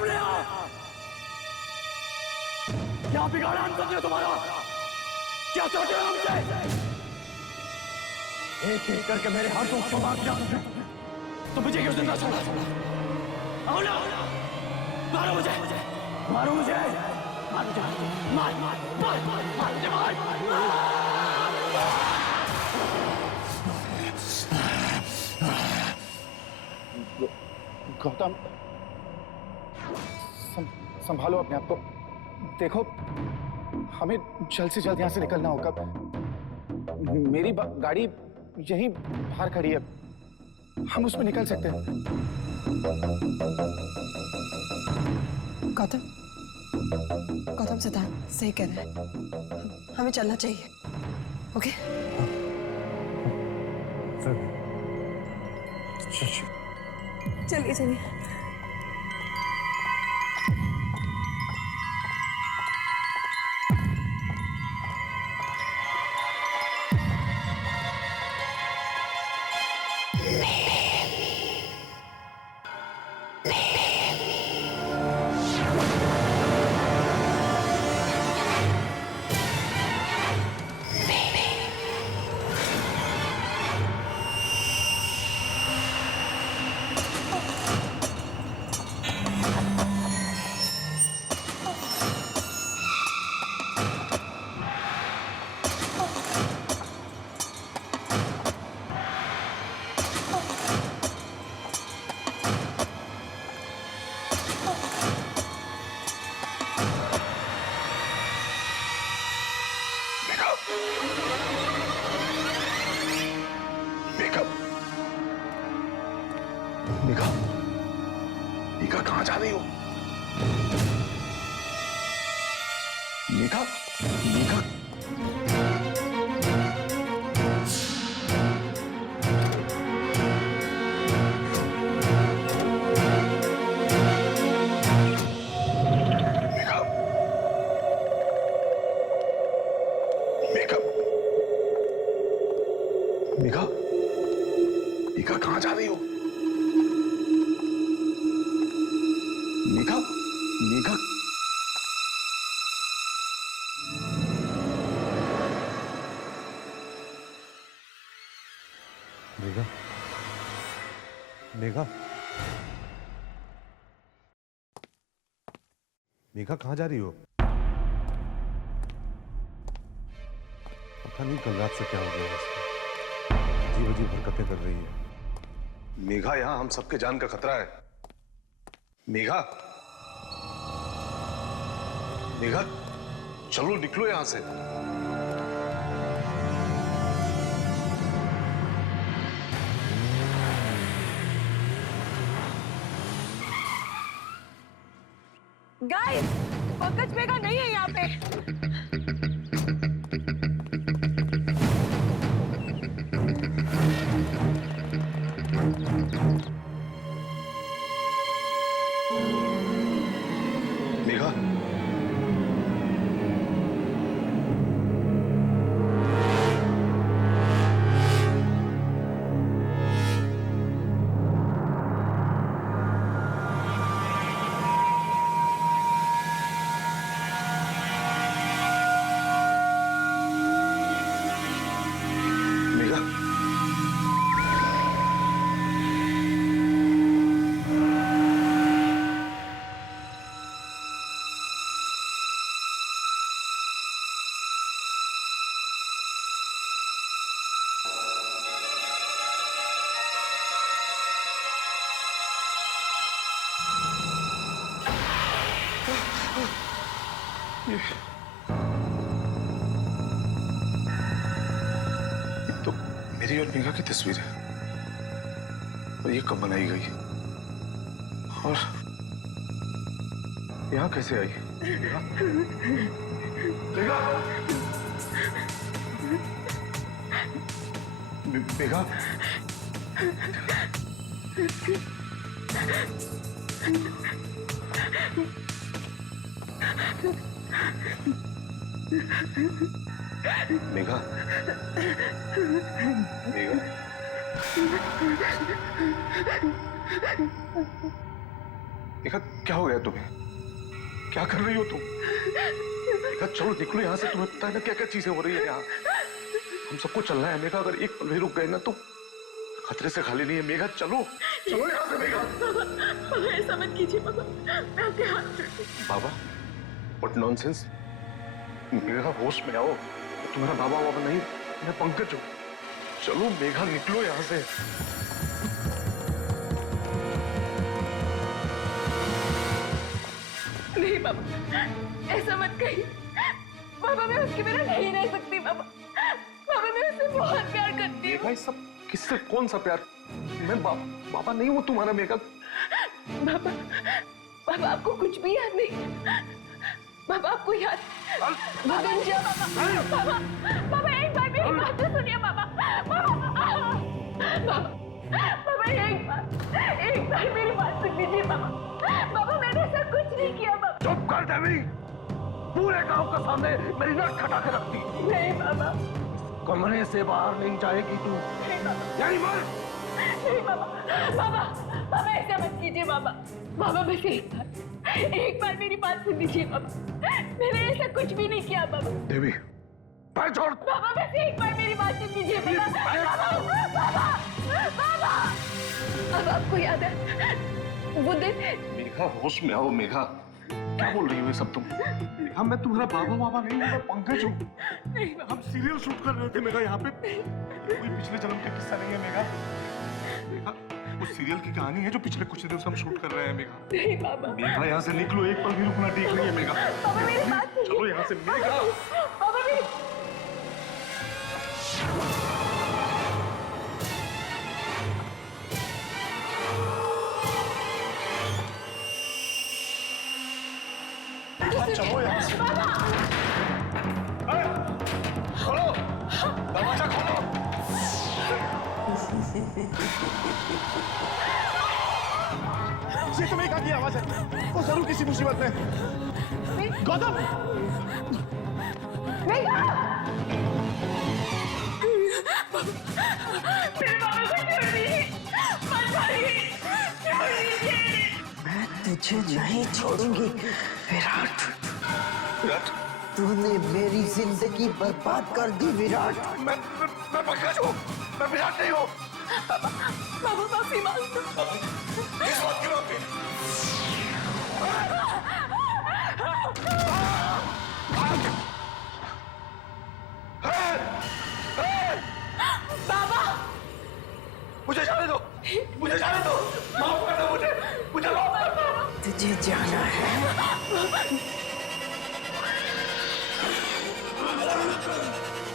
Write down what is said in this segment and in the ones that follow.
सामने आओ। क्या बिगाड़ा हम सबने तुम्हारा? क्या चाहते हो हमसे? एक एक करके मेरे हर दोस्त को मार दिया तो मुझे क्यों जिंदा छोड़ा? आओ ना, मारो मुझे, मारो मुझे, मार मुझे, मार मार मार मार मुझे, मार। गौतम, संभालो अपने आप को। देखो, हमें जल्द से जल्द यहाँ से निकलना होगा। मेरी गाड़ी यहीं बाहर खड़ी है, हम उसमें निकल सकते हैं। गौतम, गौतम सिद्धांत सही कह रहे हैं, हमें चलना चाहिए। ओके? चलिए चलिए। मेघा कहां जा रही हो? मेघा, मेघा, मेघा, मेघा, मेघा कहां जा रही हो? मेघा, मेघा, मेघा, मेघा, मेघा कहाँ जा रही हो? पता नहीं कल रात से क्या हो गया इसको, अजीब अजीब हरकतें कर रही है। मेघा, यहां हम सबके जान का खतरा है। मेघा, मेघा, चलो निकलो यहां से। गाइस, पंकज मेघा नहीं है यहाँ पे। मेघा, मेघा, ये तो मेरी और मेघा की तस्वीर है, और ये कब बनाई गई और यहाँ कैसे आई? मेघा, मेघा, मेघा, मेघा, मेघा क्या हो गया तुम्हें? क्या कर रही हो तुम? मेघा चलो निकलो यहाँ से, तुम्हें पता है ना क्या क्या चीजें हो रही है यहाँ। हम सबको चलना है मेघा, अगर एक पल भी रुक गए ना तो खतरे से खाली नहीं है। मेघा चलो चलो यहाँ से मेघा। बाबा ऐसा मत कीजिए बाबा, मैं आपके हाथ जोड़ती हूँ। बाबा व्हाट नॉनसेंस। मेघा होश में आओ, तुम्हारा बाबा बाबा नहीं, मैं पंकज हूँ। चलो मेघा निकलो यहाँ से। नहीं बाबा, ऐसा मत कहिए बाबा, मैं उसके बिना नहीं रह सकती बाबा। बाबा मैं उससे बहुत प्यार करती हूँ। मेघा सब किससे, कौन सा प्यार? मैं बाबा नहीं हूँ तुम्हारा मेघा। बाबा बाबा आपको कुछ भी याद नहीं? बाबा आपको याद बाबा बाबा एक बार मेरी बात तो सुनिए बाबा। बाबा बाबा एक बार मेरी बात सुन लीजिए बाबा। बाबा मैंने ऐसा कुछ नहीं किया बाबा। चुप कर देवी, पूरे गांव के सामने मेरी नाक खटा के रखती। नहीं बाबा, कमरे से बाहर नहीं जाएगी तू। नहीं बाबा, यही मर। नहीं बाबा, बाबा बाबा ऐसा मत कीजिए बाबा। बाबा बस एक बार मेरी बात सुन लीजिए बाबा। मैंने ऐसा कुछ भी नहीं किया बाबा। देवी पैर छोड़। बाबा बस एक बार मेरी बात सुन लीजिए बाबा। बाबा बाबा बाबा, अब आपको याद है वो दिन? मेघा होश में आओ मेघा, क्या बोल रही हो ये सब तुम? मेघा मैं तुम्हारा बाबा बाबा नहीं हूँ, मैं पंकज हूँ। नहीं बाबा, हम सीरियल शूट कर रहे थे मेघा यहाँ पे। कोई पिछले जन्म का किस्सा नहीं है मेघा। मेघा उस सीरियल की कहानी है जो पिछले कुछ दिनों से हम शूट कर रहे हैं मेघा। नहीं बाबा, मेघा यहाँ से निकलो, एक पल भी रुकना ठीक नहीं है मेघा। बाबा मेरी बात सुनिए। चलो यहाँ से मेघा। बाबा मेरी चलो यहाँ से। खोलो दरवाजा खोलो। ये तो मेघा की आवाज है, वो जरूर किसी मुसीबत में। गौतम मेरे बाबा को छोड़ दीजिए, मत मारिए, छोड़ दीजिए। मैं तुझे नहीं छोड़ूंगी विराट। विराट तूने मेरी जिंदगी बर्बाद कर दी विराट। मैं पंकज हूँ, मैं विराट नहीं हूँ। बाबा माफी मांग दो। इस बात की माफी। बाबा मुझे जाने दो, मुझे जाने दो, माफ कर दो मुझे माफ कर दो। तुझे जाना है?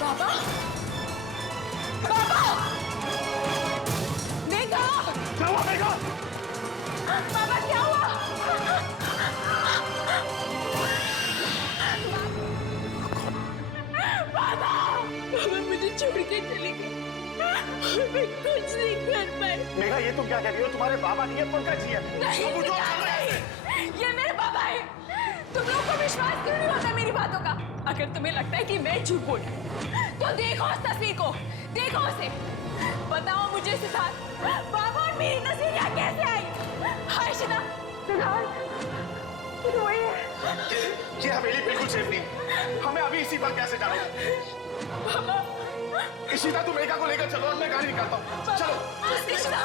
बाबा बाबा मेघा, क्या हुआ मेघा? बाबा क्या हुआ? बाबा बाबा मुझे छोड़ के चली गई, मैं कुछ नहीं कर पाई। मेघा ये तुम क्या कह रही हो? तुम्हारे बाबा नहीं है, पंकज जी है। नहीं, नहीं, ये मेरे बाबा है। तुम लोगों को विश्वास क्यों नहीं होता मेरी बातों का? अगर तुम्हें लगता है कि मैं झूठ बोल रही हूं, तो देखो उस तस्वीर को, देखो उसे, बताओ मुझे सिद्धार्थ, बाबा और मेरी तस्वीर यहाँ कैसे आई? हाय शिदा, सिद्धार्थ, ये वही है। ये हवेली बिल्कुल सेफ नहीं, हमें अभी इसी पर कैसे जाना है। बाबा, इशिता तुम मेघा को लेकर चलो, मैं गाड़ी निकालता हूँ। चलो इशिता,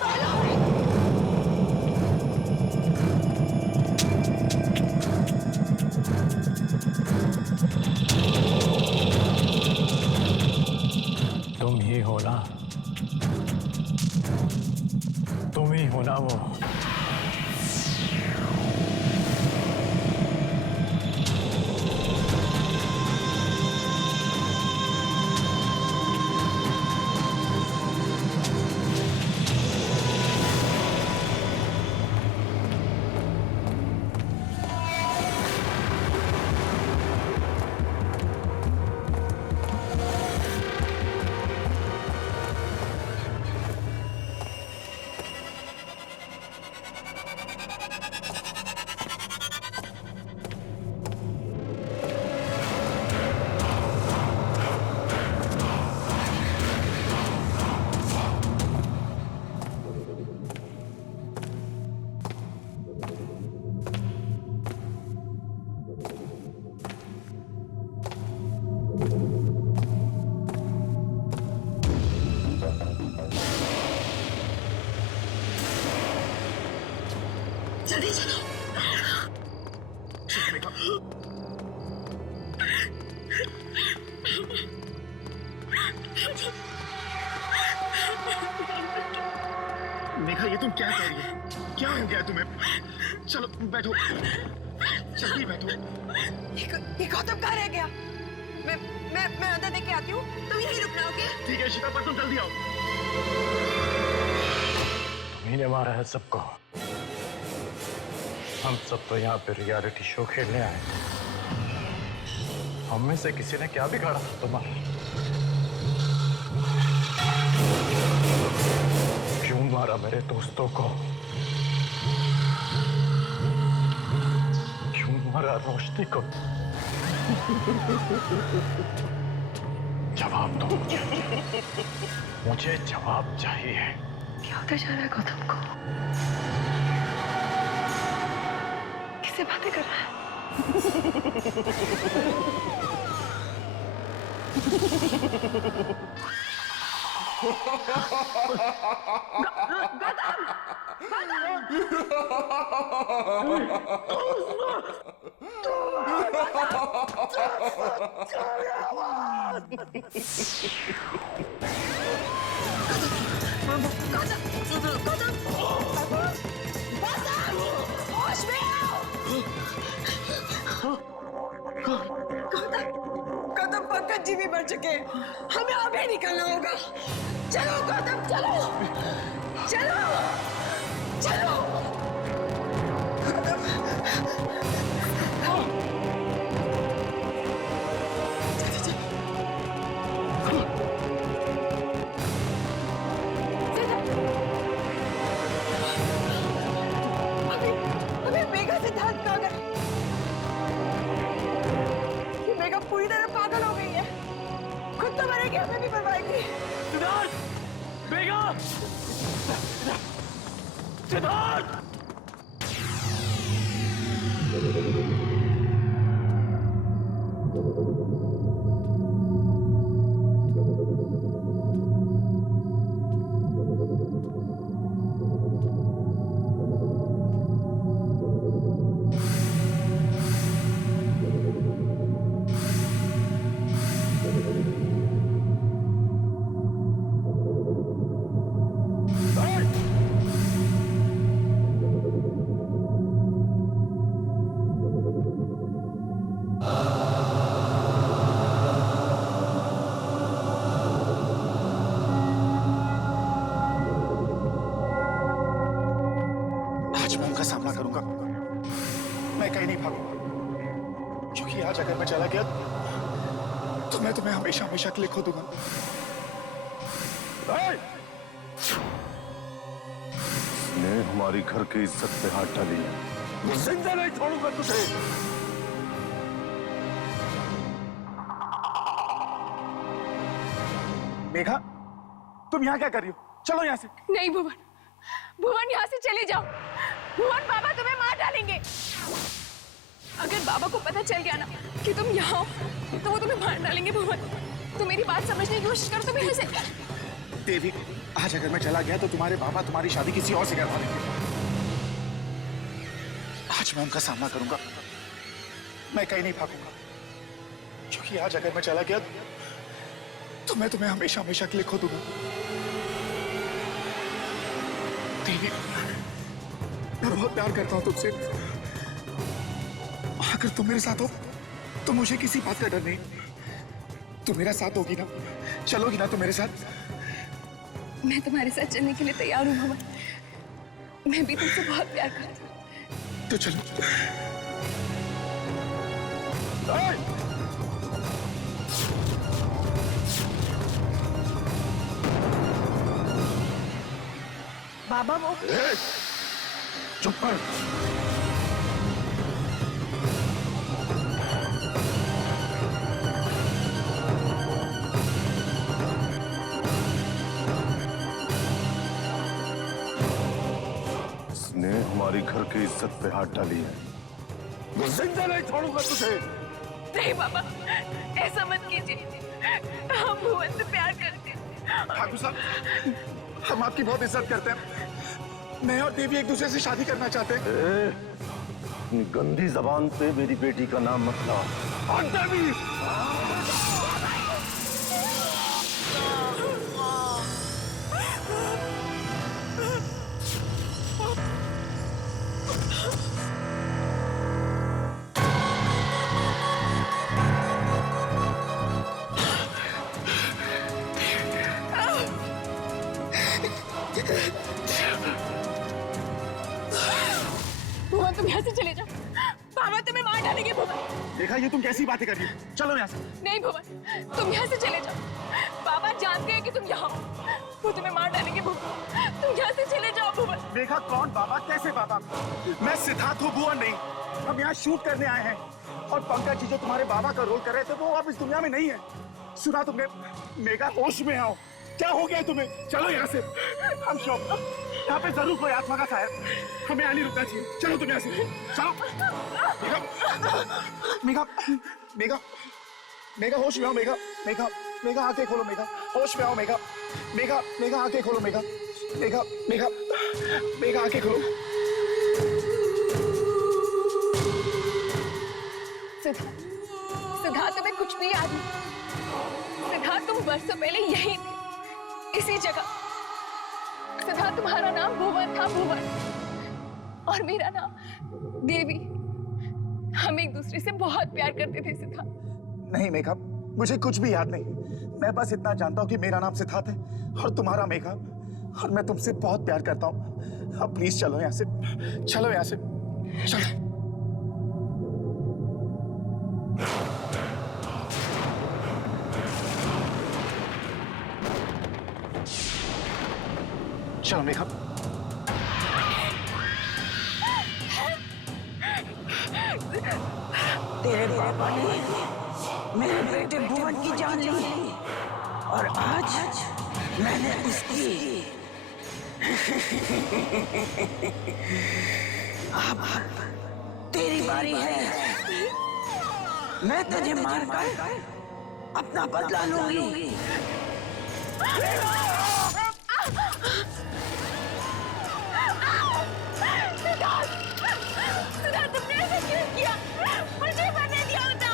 बाबा। तुम ही हो ना, तुम ही हो ना वो। जल्दी चलो। मेघा, ये तुम क्या कह रही हो? क्या हो गया तुम्हें? चलो बैठो, जल्दी बैठो। ये गौतम कहाँ रह गया? मैं अंदर देख के आती हूँ, तुम यहीं रुकना, ओके? ठीक है शीता, पर तुम जल्दी आओ। तुम्ही ने मारा है सबको। हम सब तो यहाँ पे रियलिटी शो खेलने आए। हम में से किसी ने क्या बिगाड़ा था तुम्हारा? क्यों मारा मेरे दोस्तों को? क्यों मारा रोशनी को? जवाब दो, मुझे जवाब चाहिए। क्या होता जा रहा है गौतम को? किससे बातें कर रहा है? गौतम, पंकज जी भी मर चुके हैं। हमें अभी निकलना होगा। चलो गौतम, चलो चलो चलो। अभी मेघा सिद्धार्थ कहाँ गए? ये मेघा पूरी तरह पागल हो गई है। खुद तो मरेगी, हमें भी मरवाएगी। सिद्धार्थ! मेघा! सिद्धार्थ! आज मैं उनका सामना करूंगा। मैं कहीं नहीं भागूंगा, क्योंकि आज अगर मैं चला गया तो मैं तुम्हें हमेशा हमेशा के लिए खो दूंगा। ने हमारी घर की इज्जत पे हाथ डाली है। जिंदा नहीं छोड़ूंगा तुझे। मेघा, तुम यहाँ क्या कर रही हो? चलो यहाँ से। नहीं भुवन, भुवन यहाँ से चले जाओ। भुवन, बाबा तुम्हें मार डालेंगे। अगर बाबा को पता चल गया ना कि तुम यहाँ हो तो वो तुम्हें मार डालेंगे। भुवन, तुम मेरी बात समझने की कोशिश करो। तुम यहाँ से देवी, आज अगर मैं चला गया तो तुम्हारे बाबा तुम्हारी शादी किसी और से करवा देंगे। आज मैं उनका सामना करूंगा। मैं कहीं नहीं भागूंगा, क्योंकि आज अगर मैं चला गया तो मैं तुम्हें हमेशा हमेशा के लिए खो दूंगा। देवी, मैं बहुत प्यार करता हूं तुमसे। अगर तुम मेरे साथ हो तो मुझे किसी बात का डर नहीं। तुम मेरा साथ होगी ना? चलोगी ना तुम मेरे साथ? मैं तुम्हारे साथ चलने के लिए तैयार हूँ भुवन। मैं भी तुमसे बहुत प्यार करती हूँ। तो चलो। बाबा, वो चुप कर। इसने हमारी घर की इज्जत पे हाथ डाली है। जिंदा नहीं छोड़ूंगा तुझे। नहीं बाबा, ऐसा मत कीजिए। हम भुवन से प्यार करते हैं। ठाकुर साहब, हम आपकी बहुत इज्जत करते हैं। मैं और देवी एक दूसरे से शादी करना चाहते हैं। अपनी गंदी जबान पे मेरी बेटी का नाम मत ला। और देवी! भुवन तुम यहाँ से चले जाओ, बाबा तुम्हें मार डालेंगे। भुवन देखा, ये तुम कैसी बातें कर रही हो? चलो यहाँ से। नहीं भुवन, तुम यहाँ से चले जाओ, बाबा जानते हैं कि तुम यहाँ हो, वो तुम्हें मार डालेंगे। भुवन तुम यहाँ से चले जाओ। भुवन देखा, कौन बाबा, कैसे बाबा? मैं सिद्धार्थ हूँ, भुवन नहीं। हम यहाँ शूट करने आए हैं और पंकज जी जो तुम्हारे बाबा का रोल कर रहे थे वो अब इस दुनिया में नहीं है। सुना तुमने? मेगा होश में आओ, क्या हो गया तुम्हें? चलो यहाँ से। हम शॉप, यहाँ पे जरूर कोई आत्मा का साया, हमें आने रुकना चाहिए। चलो तुम यहाँ से, चलो। मेगा, मेगा, मेगा होश में आओ। मेगा, मेगा, मेगा आंखें खोलो। मेगा होश में आओ। मेगा, मेगा, मेगा आंखें खोलो। मेगा, मेगा, मेगा, मेगा आंखें खोलो। सिद्धार्थ तुम्हें कुछ भी याद नहीं? सिद्धार्थ तुम वर्षों पहले यही थे, इसी जगह। सिद्धार्थ तुम्हारा नाम भुवन था, भुवन, और मेरा नाम देवी। हम एक दूसरे से बहुत प्यार करते थे सिद्धार्थ। नहीं मेघा, मुझे कुछ भी याद नहीं। मैं बस इतना जानता हूँ कि मेरा नाम सिद्धार्थ है और तुम्हारा मेघा, और मैं तुमसे बहुत प्यार करता हूँ। अब प्लीज चलो यहाँ से, चलो यहाँ से, चलो। चलो मेघा। तेरे पापा ने मेरे बेटे भुवन की जान ली और आज मैंने उसकी। अब तेरी बारी है। मैं तुझे मारकर अपना बदला लूंगी। सिद्धार्थ तुमने ऐसा क्यों किया? मुझे मरने दिया होता।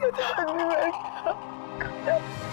सिद्धार्थ